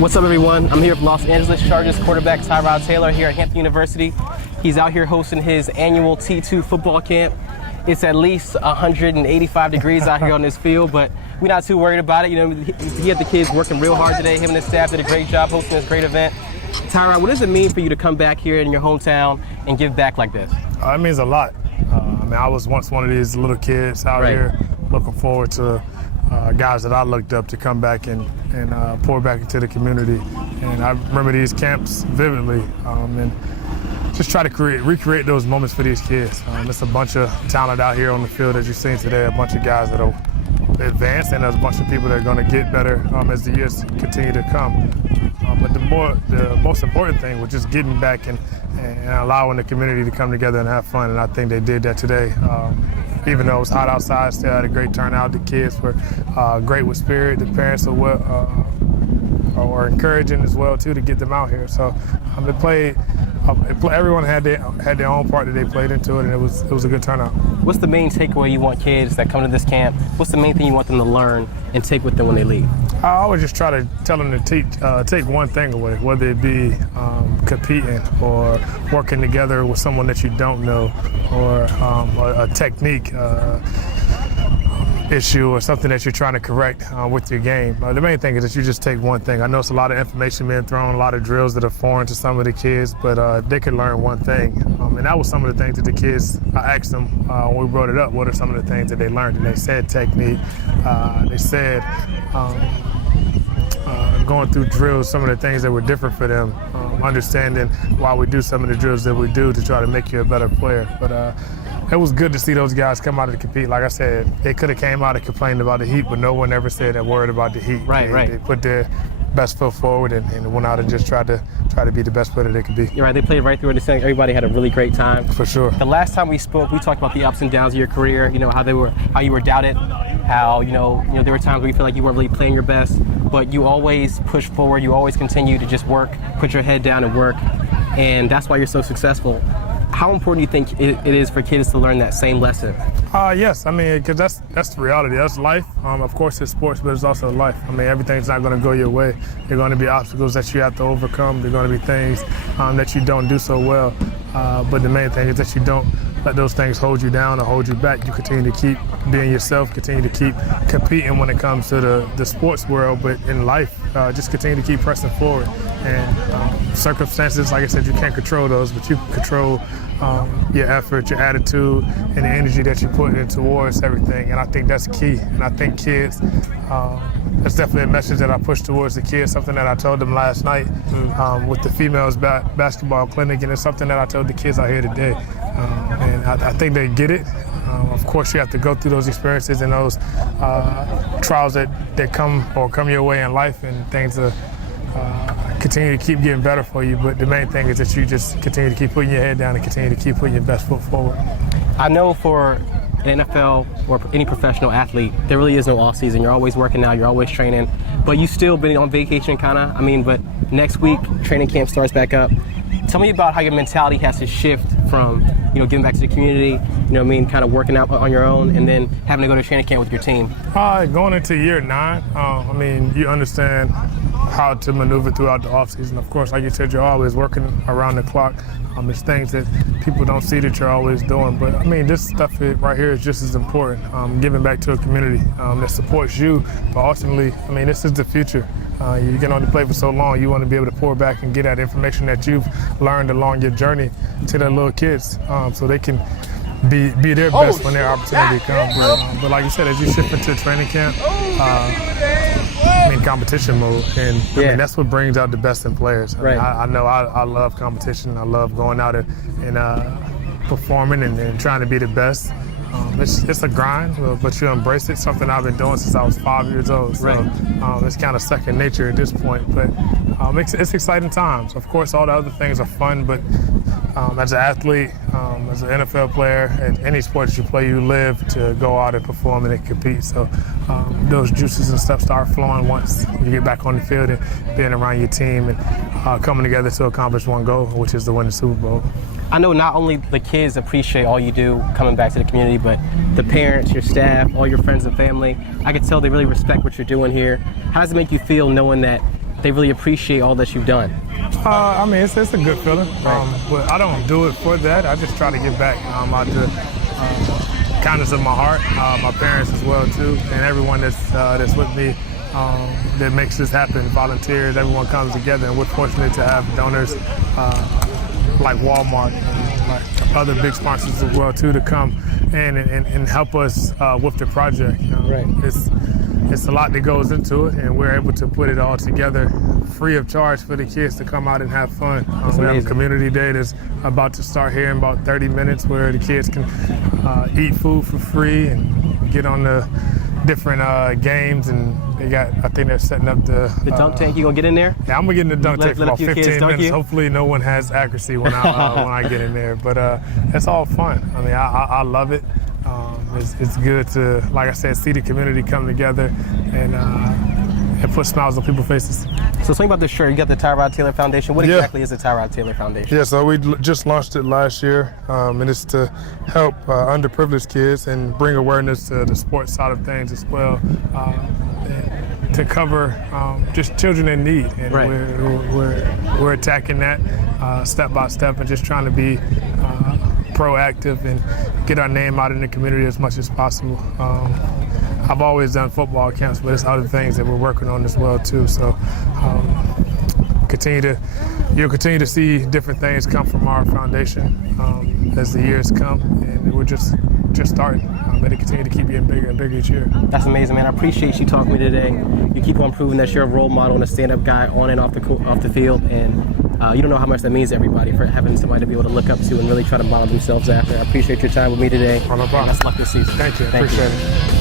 What's up, everyone? I'm here with Los Angeles Chargers quarterback Tyrod Taylor here at Hampton University. He's out here hosting his annual T2 football camp. It's at least 185 degrees out here on this field, but we're not too worried about it. You know, he had the kids working real hard today. Him and his staff did a great job hosting this great event. Tyrod, what does it mean for you to come back here in your hometown and give back like this? It means a lot. I was once one of these little kids out here looking forward to guys that I looked up to come back and pour back into the community. And I remember these camps vividly and just try to recreate those moments for these kids. There's a bunch of talent out here on the field, as you've seen today, a bunch of guys that will advance, and there's a bunch of people that are going to get better as the years continue to come. But the most important thing was just getting back and allowing the community to come together and have fun, and I think they did that today. Even though it was hot outside, still had a great turnout. The kids were great with spirit. The parents were encouraging as well too to get them out here. So they played. Everyone had their own part that they played into it, and it was a good turnout. What's the main takeaway you want kids that come to this camp? What's the main thing you want them to learn and take with them when they leave? I always just try to tell them to take one thing away, whether it be competing or working together with someone that you don't know, or a technique issue or something that you're trying to correct with your game. The main thing is that you just take one thing. I know it's a lot of information being thrown, a lot of drills that are foreign to some of the kids, but they could learn one thing. And that was some of the things that the kids, I asked them when we brought it up, what are some of the things that they learned? And they said technique, they said going through drills, some of the things that were different for them, understanding why we do some of the drills that we do to try to make you a better player. But it was good to see those guys come out and compete. Like I said, they could have came out and complained about the heat, but no one ever said a word about the heat. They put their best foot forward and went out and just tried to be the best player they could be. You're right. They played right through it. Everybody had a really great time. For sure. The last time we spoke, we talked about the ups and downs of your career. You know how you were doubted, how you know there were times where you feel like you weren't really playing your best, but you always push forward. You always continue to just work, put your head down and work, and that's why you're so successful. How important do you think it is for kids to learn that same lesson? Yes, I mean, because that's the reality. That's life. Of course, it's sports, but it's also life. I mean, everything's not going to go your way. There are going to be obstacles that you have to overcome. There are going to be things that you don't do so well. But the main thing is that you don't let those things hold you down or hold you back. You continue to keep being yourself, continue to keep competing when it comes to the sports world, but in life, just continue to keep pressing forward. And circumstances, like I said, you can't control those, but you can control your effort, your attitude, and the energy that you put in towards everything. And I think that's key. And I think kids, that's definitely a message that I push towards the kids, something that I told them last night with the females basketball clinic, and it's something that I told the kids out here today. And I think they get it. Of course, you have to go through those experiences and those trials that come your way in life, and things to continue to keep getting better for you. But the main thing is that you just continue to keep putting your head down and continue to keep putting your best foot forward. I know for an NFL or any professional athlete, there really is no off season. You're always working out, you're always training, but you still been on vacation but next week training camp starts back up. Tell me about how your mentality has to shift from, giving back to the community, kind of working out on your own, and then having to go to training camp with your team. Going into year 9, you understand how to maneuver throughout the offseason. Of course, like you said, you're always working around the clock. There's things that people don't see that you're always doing. But, this stuff right here is just as important, giving back to a community that supports you. But ultimately, this is the future. You get on the play for so long, you want to be able to pour back and get that information that you've learned along your journey to the little kids so they can be their best when their opportunity comes. But like you said, as you shift into training camp, competition mode, and that's what brings out the best in players. I know I love competition. I love going out and performing and trying to be the best. It's a grind, but you embrace it. Something I've been doing since I was 5 years old. So it's kind of second nature at this point. But it's exciting times. Of course, all the other things are fun, but as an athlete, as an NFL player, at any sport that you play, you live to go out and perform and compete. So those juices and stuff start flowing once you get back on the field and being around your team and coming together to accomplish one goal, which is to win the Super Bowl. I know not only the kids appreciate all you do coming back to the community, but the parents, your staff, all your friends and family. I can tell they really respect what you're doing here. How does it make you feel knowing that they really appreciate all that you've done. I mean, it's a good feeling, Right. but I don't do it for that. I just try to give back out the kindness of my heart, my parents as well too, and everyone that's with me that makes this happen. Volunteers, everyone comes together, and we're fortunate to have donors like Walmart and like other big sponsors as well too to come in and help us with the project. Right. It's a lot that goes into it, and we're able to put it all together free of charge for the kids to come out and have fun. We have a amazing. community day that's about to start here in about 30 minutes where the kids can eat food for free and get on the different games, and I think they're setting up the dunk tank, you gonna get in there? Yeah, I'm gonna get in the dunk tank for let a about few kids 15 dunk minutes. you? Hopefully no one has accuracy when I get in there, but it's all fun. I mean, I love it. It's good to, like I said, see the community come together and put smiles on people's faces. So tell me about this shirt. You got the Tyrod Taylor Foundation. What Yeah. exactly is the Tyrod Taylor Foundation? Yeah, so we just launched it last year, and it's to help underprivileged kids and bring awareness to the sports side of things as well, and to cover just children in need. And Right. we're attacking that step by step and just trying to be proactive and get our name out in the community as much as possible. I've always done football camps, but there's other things that we're working on as well too. So you'll continue to see different things come from our foundation as the years come, and we're just starting. It'll continue to keep getting bigger and bigger each year. That's amazing, man. I appreciate you talking to me today. You keep on proving that you're a role model and a stand-up guy on and off the field, and you don't know how much that means to everybody for having somebody to be able to look up to and really try to model themselves after. I appreciate your time with me today. Oh, no problem. And best luck this season. Thank you. Appreciate it.